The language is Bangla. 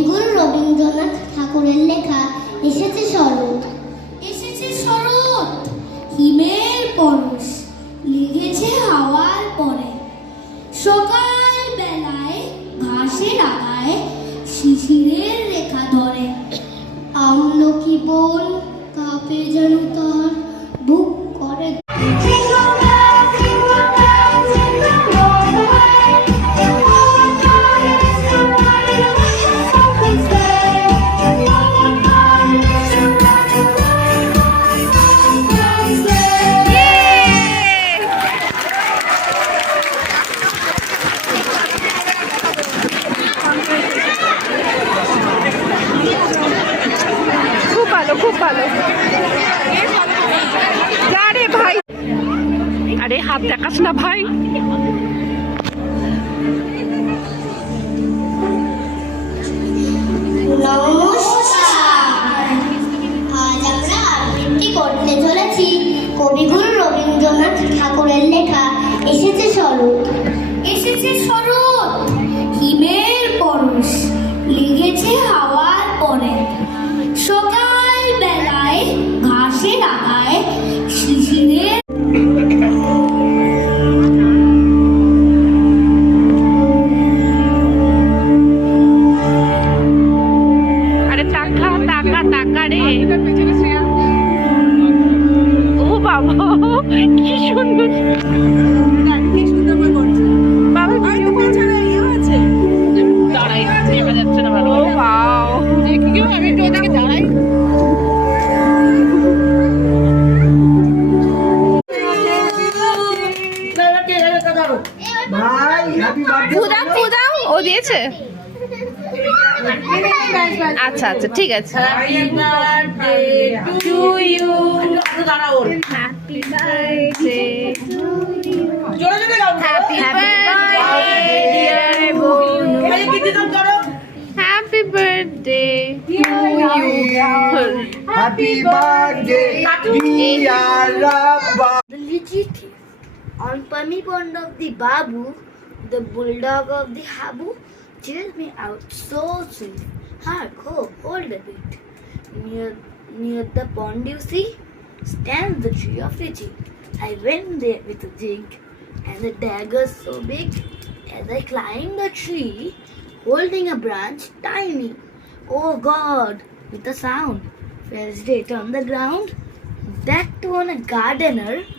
কবিগুরু রবীন্দ্রনাথ ঠাকুরের লেখা এসেছে শরৎ। এসেছে শরৎ, হিমের পরশ লেগেছে হাওয়ার পরে। সকাল বেলায় ঘাসের আগায় শিশিরের রেখা ধরে। আমলকি বন কাঁপে যেন তার বুক করে। খুব ভালো, খুব ভালো। যা রে ভাই, আরে হাত দেখাস না ভাই। নমস্কার, আজ আমরা আবৃত্তি করতে চলেছি কবিগুরু রবীন্দ্রনাথ ঠাকুরের লেখা এসেছে শরৎ। এসেছে শরৎ, হিমের পরশ লেগেছে হাওয়ার পরে। সকাল বেলায় ঘাসের আগায় শিশিরের আরে টাকা টাকা টাকা রে। ও বাবা, কি সুন্দর। বাবা, দাঁড়াই, দেখা যাচ্ছে না ভালো। ও বাও, আমি একটু ওদিকে দাঁড়াই। ফুদাও ফুদাও, ও দিয়েছে। আচ্ছা আচ্ছা, ঠিক আছে। Happy birthday to you, happy birthday to you, happy birthday dear বোন, happy birthday to you, Happy birthday, dear Rabba. The little thief. On Pummy Pond of the Babu, the bulldog of the Habu, chased me out so sweet. Hark, ho, hold a bit. Near the pond you see, stands the tree of Fiji. I went there with a jig, and the dagger so big. As I climbed the tree, holding a branch tiny. Oh God, with a sound, fell straight on the ground. That one a gardener